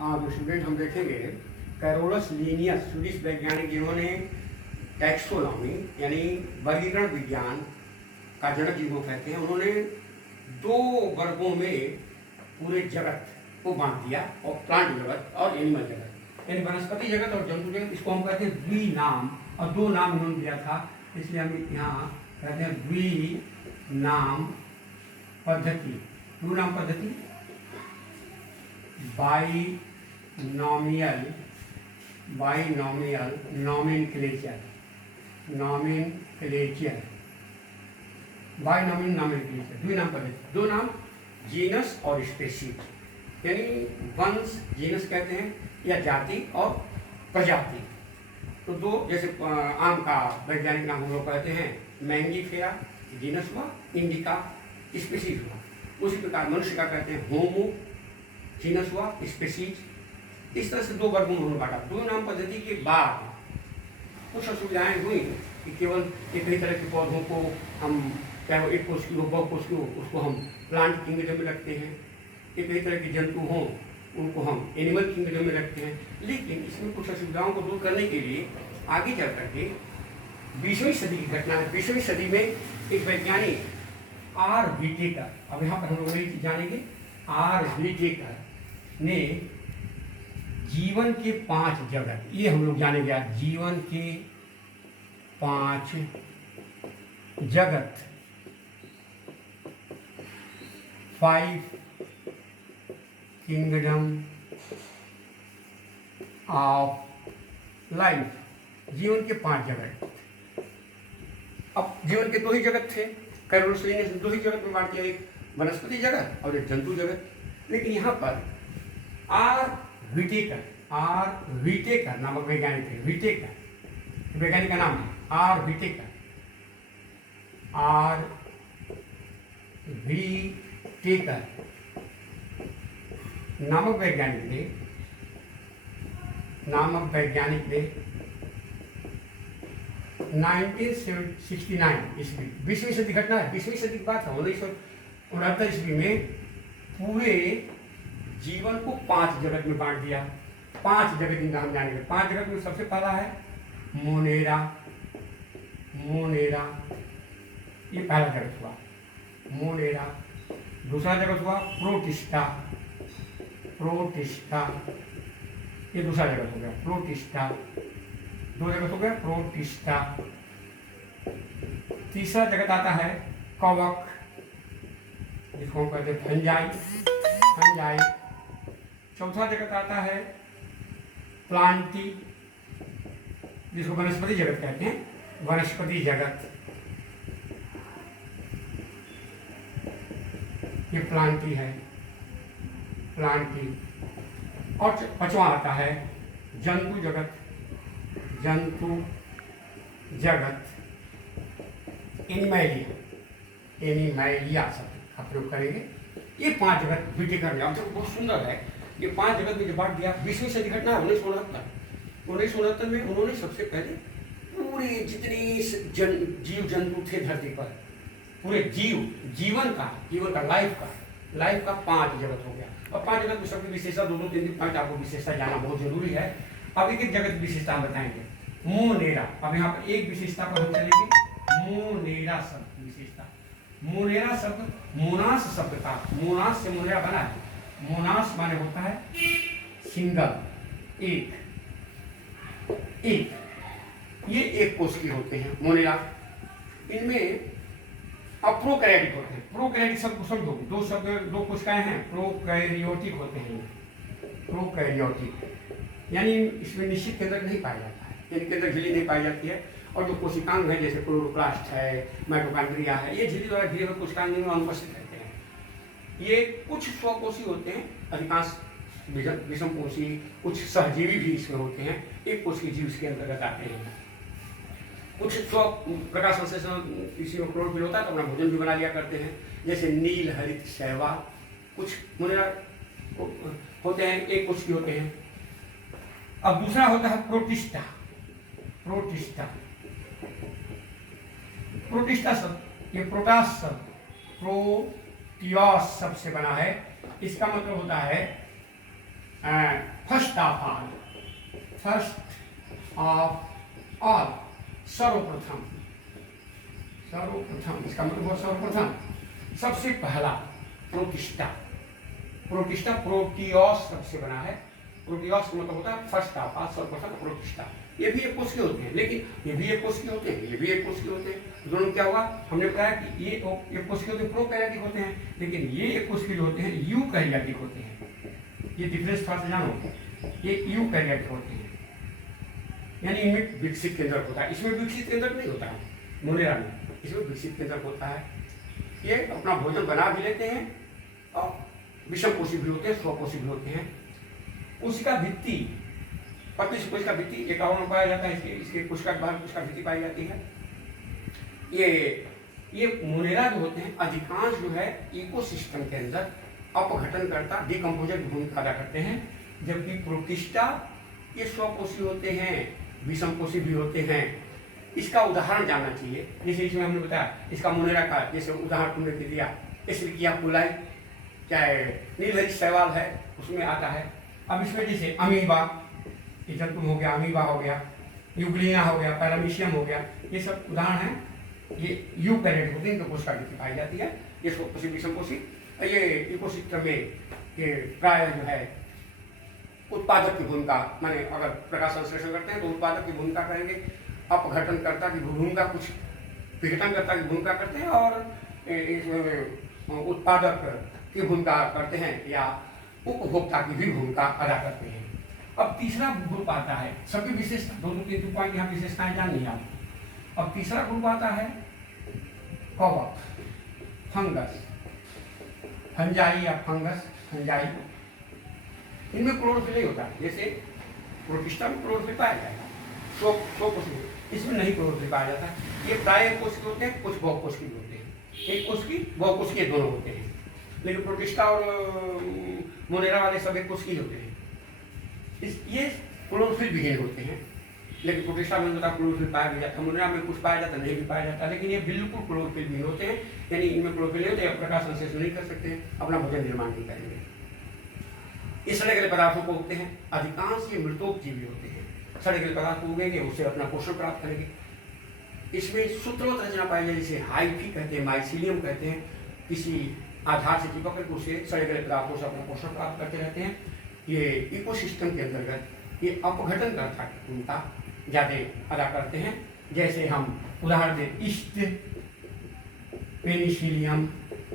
जो स्टूडेंट हम देखेंगे कैरोलस लीनियस स्वीडिश वैज्ञानिक जिन्होंने टैक्सोनॉमी यानी वर्गीकरण विज्ञान का जनक जिनको कहते हैं, उन्होंने 2 वर्गों में पूरे जगत को बांट दिया, और प्लांट जगत और एनिमल जगत यानी वनस्पति जगत और जंतु जगत। इसको हम कहते हैं द्विनाम, और 2 नाम इन्होंने दिया था, इसलिए हम यहाँ कहते हैं द्विनाम पद्धति। द्विनाम पद्धति बाइनॉमियल नॉमेनक्लेचर बाइनॉमियल नॉमेनक्लेचर द्विनाम पद्धति। 2 नाम जीनस और स्पेसीज यानी वंश जीनस कहते हैं या जाति और प्रजाति। तो 2 जैसे आम का वैज्ञानिक नाम हम लोग कहते हैं मैंगीफेरा जीनस हुआ, इंडिका स्पेसीज हुआ। उसी प्रकार मनुष्य का कहते हैं होमो जीनस हुआ, स्पेसीज। इस तरह से 2 वर्गों में उन्होंने बांटा। 2 नाम पद्धति के बाद कुछ असुविधाएं हुई कि केवल एक ही तरह के पौधों को हम, चाहे वो एक कोष की हो बहु कोष की हो, उसको हम प्लांट किंगडम में रखते हैं। एक ही तरह के जंतु हों उनको हम एनिमल किंगडम में रखते हैं। लेकिन इसमें कुछ असुविधाओं को दूर करने के लिए आगे चल करके 20वीं सदी की घटना है। 20वीं सदी में एक वैज्ञानिक आर व्हिटेकर, अब यहाँ पर हम लोग ये जानेंगे, आर व्हिटेकर ने जीवन के 5 जगत, ये हम लोग जानेंगे आज, जीवन के 5 जगत, 5 किंगडम ऑफ लाइफ, जीवन के 5 जगत। अब जीवन के 2 ही जगत थे, कैरोलस लीनियस ने 2 ही जगत में बांट दिया, एक वनस्पति जगत और एक जंतु जगत। लेकिन यहाँ पर आर व्हिटेकर नामक वैज्ञानिक थे। व्हिटेकर वैज्ञानिक का नाम है आर व्हिटेकर नामक वैज्ञानिक ने 1969 ईस्वी, 20वीं सदी घटना है, 20वीं सदी की बात है, 1969 ईस्वी में पूरे जीवन को 5 जगत में बांट दिया। 5 जगत इनका हम जानेंगे। 5 जगत में सबसे पहला है मोनेरा, ये पहला जगत हुआ मोनेरा। दूसरा जगत हुआ प्रोटिस्टा, ये दूसरा जगत हो गया प्रोटिस्टा। 2 जगत हो गया प्रोटिस्टा। तीसरा जगत आता है कवक, जिसको हम कहते हैं फंजाई। चौथा जगत आता है प्लांटी, जिसको वनस्पति जगत कहते हैं, वनस्पति जगत, ये प्लांटी है, प्लांटी। और 5वां आता है जंतु जगत, एनिमैलिया शब्द का प्रयोग करेंगे। ये 5 जगत व्हिटेकर ने, अब तो बहुत सुंदर है, ये 5 जगत में जो बांट दिया। 20वीं सदी घटना है 1969 में उन्होंने सबसे पहले पूरे जितने जीव जंतु थे धरती पर, पूरे जीवन का लाइफ का 5 जगत हो गया। और 5 जगत में सबकी विशेषता 2-2, 3-3 पॉइंट आपको विशेषता जानना बहुत जरूरी है। अब एक जगत की विशेषता हम बताएंगे। मोनेरा, अब यहाँ पर एक विशेषता पर हम चलेंगे, मोनेरा शब्द की विशेषता। मोनेरा शब्द मोनास शब्द का, मोनास से मोनेरा बना है। मोनास माने होता है सिंगल, एक। ये एक कोष के होते हैं मोनेरा। इनमें अब प्रोकैरियोटिक होते हैं। प्रोकैरियोटिक शब्द समझो, 2 कोशिकाएं हैं, प्रोकैरियोटिक होते हैं। प्रोकैरियोटिक यानी इसमें निश्चित केंद्रक नहीं पाया जाता है, यानी केंद्रक झिल्ली नहीं पाई जाती है। और जो कोशिकांग है जैसे क्लोरोप्लास्ट है, माइटोकॉन्ड्रिया है, ये झिल्ली द्वारा घिरे हुए कोशिकांग में अनुपस्थित रहते हैं। ये कुछ स्वकोषी होते हैं, अधिकांश विषमकोषी, कुछ सहजीवी भी इसमें होते हैं। एक कोष के जीव इसके अंतर्गत आते हैं। कुछ स्व प्रकाश संश्लेषण इसी में क्लोरोफिल होता है, तो अपना भोजन भी बना लिया करते हैं, जैसे नील हरित शैवाल। कुछ मोनेरा होते हैं, एक कोष के होते हैं। अब दूसरा होता है प्रोटिस्टा। शब्द, ये प्रोटास शब्द प्रोटियस शब्द से बना है। इसका मतलब होता है फर्स्ट ऑफ ऑल, सर्वप्रथम, इसका मतलब सर्वप्रथम, सबसे पहला, प्रोटिस्टा। प्रोटियोस सबसे बना है। प्रोटियोस का मतलब होता है फर्स्ट ऑफ ऑल, सर्वप्रथम, प्रोटिस्टा। ये भी एक कोष के होते हैं, लेकिन ये भी एक कोष के होते हैं, ये भी एक कोष के होते हैं। दोनों क्या हुआ, हमने बताया कि ये एक कोष के होते हैं, प्रोकैरियोटिक होते हैं, लेकिन ये एक कोष के जो होते हैं यूकैरियोटिक होते हैं। ये डिफरेंस थोड़ा सा जानो, ये यूकैरियोटिक होते हैं, यानी इनमें विकसित केंद्रक होता है। इसमें विकसित केंद्रक नहीं होता है मोनेरा में, इसमें विकसित केंद्रक होता है। ये अपना भोजन बना भी लेते हैं और विषमपोषी भी होते हैं, स्वपोषी भी होते हैं। उसका भित्ति, पतली से कोशिका भित्ति एकावन में पाया जाता है, इसके कोशिका के बाहर कोशिका भित्ति पाई जाती है। ये मोनेरा जो होते हैं अधिकांश जो है इकोसिस्टम के अंदर अपघटन करता, डिकम्पोजर की भूमिका अदा करते हैं, जबकि प्रोटिस्टा ये स्वपोषी होते हैं, विषमपोषी भी होते हैं। इसका उदाहरण जानना चाहिए, जैसे इसमें हमने बताया इसका मोनेरा का जैसे उदाहरण तुमने दिया, एस्चेरिचिया कोलाई, चाहे नीलहरी शैवाल है उसमें आता है। अब इसमें जैसे अमीबा, ये जंतु हो गया, अमीबा हो गया, यूग्लिना हो गया, पैरामीशियम हो गया, ये सब उदाहरण हैं। ये यूकैरियोटिक होते हैं, इनकी कोशिका भित्ति पाई जाती है, ये स्वपोषी विषमपोषी। ये इकोसिस्टम में ये प्राय जो है उत्पादक की भूमिका, माने अगर प्रकाश संश्लेषण करते हैं तो उत्पादक की भूमिका करेंगे, अपघटनकर्ता की भूमिका, कुछ विघटनकर्ता की भूमिका करते हैं, और उत्पादक की भूमिका करते हैं या उपभोक्ता की भी भूमिका अदा करते हैं। अब तीसरा ग्रुप आता है, सभी विशेषता, दोनों के 2 पॉइंट यहाँ विशेषताएं जान ली आप। अब तीसरा ग्रुप आता है कवक, फंगस, फंजाई या फंगस, फंजाई। इनमें क्लोरोफिल नहीं होता, जैसे प्रोटिस्टा में क्लोरोफिल पाया जाएगा, इसमें नहीं क्लोरोफिल पाया जाता। ये प्राय कोष के होते हैं, कुछ बहुकोष के होते हैं, एक कोष की बहुकोष के दोनों होते हैं, लेकिन प्रोटिस्टा और मोनेरा वाले सब एक कोष के होते हैं। ये क्लोरोफिल विहीन होते हैं, लेकिन प्रोटिस्टा में होता क्लोरोफिल पाया भी जाता है, मोनेरा में कुछ पाया जाता नहीं भी पाया जाता, लेकिन ये बिल्कुल क्लोरोफिल विहीन होते हैं, यानी इनमें क्लोरोफिल नहीं होते, प्रकाश संश्लेषण नहीं कर सकते हैं, अपना भोजन निर्माण नहीं करेंगे। इस सड़े गले पदार्थों को उगते हैं, अधिकांश ये मृतोपजीवी होते हैं, सड़े गले पदार्थ को उगेंगे, उससे अपना पोषण प्राप्त करेंगे। इसमें सूत्रवत रचना पाई जाए, जिसे हाइफी कहते हैं, माइसीलियम कहते हैं, किसी आधार से चिपक करके उससे सड़े गले पदार्थों से अपना पोषण प्राप्त करते रहते हैं। ये इकोसिस्टम के अंतर्गत ये अपघटन करता की भूमिका ज़्यादा अदा करते हैं। जैसे हम उदाहरण दें, ईस्ट, पेनिसिलियम,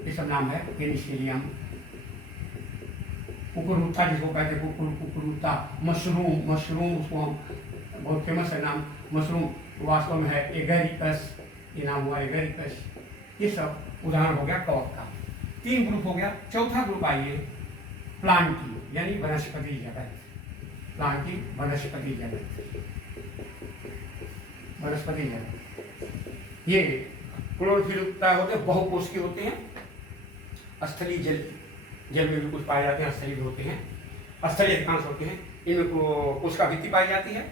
ये सब नाम है, पेनिसिलियम, कुकुरुता जिसको कहते हैं, कुकुरुता, मशरूम, उसको हम बहुत फेमस है नाम, मशरूम वास्तव में है एगेरिकस, ये नाम हुआ एगेरिकस। ये सब उदाहरण हो गया कवक का। 3 ग्रुप हो गया। चौथा ग्रुप आइए प्लांटी, यानी वनस्पति जगत। प्लांटी वनस्पति जगत, वनस्पति जगत। ये क्लोरोफिल होते हैं, बहुकोषीय होते हैं। स्थलीय जल में भी कुछ पाए जाते हैं, स्थलीय होते हैं, स्थलीय अधिकांश होते हैं। इनमें कोशिका भित्ति पाई जाती है,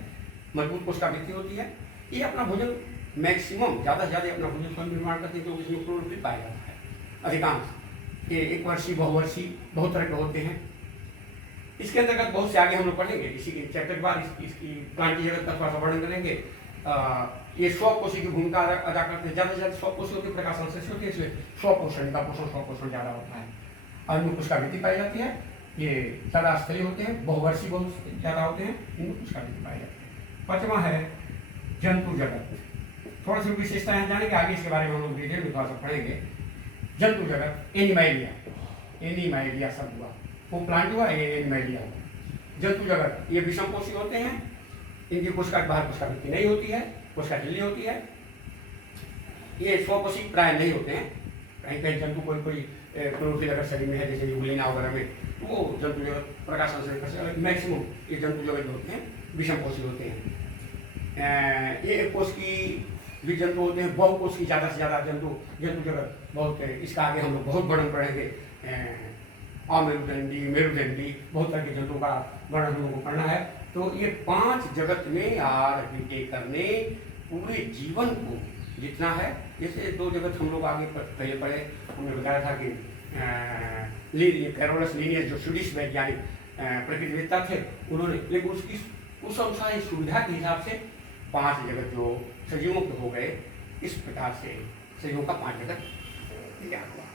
मजबूत कोशिका भित्ति होती है। ये अपना भोजन मैक्सिमम ज़्यादा से ज़्यादा अपना भोजन स्वयं निर्माण करते हैं, क्योंकि इसमें क्लोरोफिल पाया जाता है अधिकांश। ये एक वर्षीय, बहुवर्षीय, बहुत तरह के होते हैं। इसके अंतर्गत बहुत से आगे हम लोग पढ़ेंगे, इसी के चैप्टर के बाद इसकी प्लांटी जगत का थोड़ा सा वर्णन करेंगे। ये स्वपोषी की भूमिका अदा करते हैं, ज़्यादा से ज़्यादा स्वपोषी होती है, प्रकाश संश्लेषण होती है, इसमें स्वपोषण का पोषण, स्वपोषण ज़्यादा होता है। और इनमें कोशिका भित्ति पाई जाती है। ये ज़्यादा स्थलीय होते हैं, बहुवर्षीय बहुत ज़्यादा होते हैं, इनमें कोशिका भित्ति पाई जाती है। 5वां है जंतु जगत। थोड़ा सा विशेषताएं जानेंगे आगे, इसके बारे में हम लोग डिटेल में थोड़ा सा पढ़ेंगे। जंतु जगत, एनिमैलिया, एनिमैलिया शब्द हुआ, वो प्लांट हुआ, ये एनिमैलिया हुआ। जंतु जगत ये विषमपोषी होते हैं, इनकी कोशिका के बाहर कोशिका भित्ति नहीं होती है, कोशिका झिल्ली होती है। ये स्वपोषी प्राय नहीं होते हैं, कहीं कहीं जंतु कोई क्लोरोफिल अगर शरीर में है, जैसे यूग्लिना वगैरह में, तो वो जंतु जगत प्रकाश संश्लेषण, मैक्सिमम ये जंतु जगत होते हैं विषमपोषी होते हैं। ये एक कोष की भी जंतु होते हैं, बहुकोष की ज़्यादा से ज़्यादा जंतु जगत बहुत। इसका आगे हम लोग बहुत वर्णन पढ़ेंगे, अमेरुदंडी, मेरुदंडी, बहुत तरह के जंतुओं का वर्णन हम लोगों को पढ़ना है। तो ये 5 जगत में आगे करने पूरे जीवन को जितना है, जैसे 2 जगत हम लोग आगे पहले पढ़े, हमने बताया था कि कैरोलस लीनियस जो स्वीडिश वैज्ञानिक प्रकृतिवेत्ता थे उन्होंने, लेकिन उसकी उस अनुसार सुविधा के हिसाब से 5 जगत जो सजीव मुक्त हो गए, इस प्रकार से सजीवों का 5 जगत तैयार हुआ।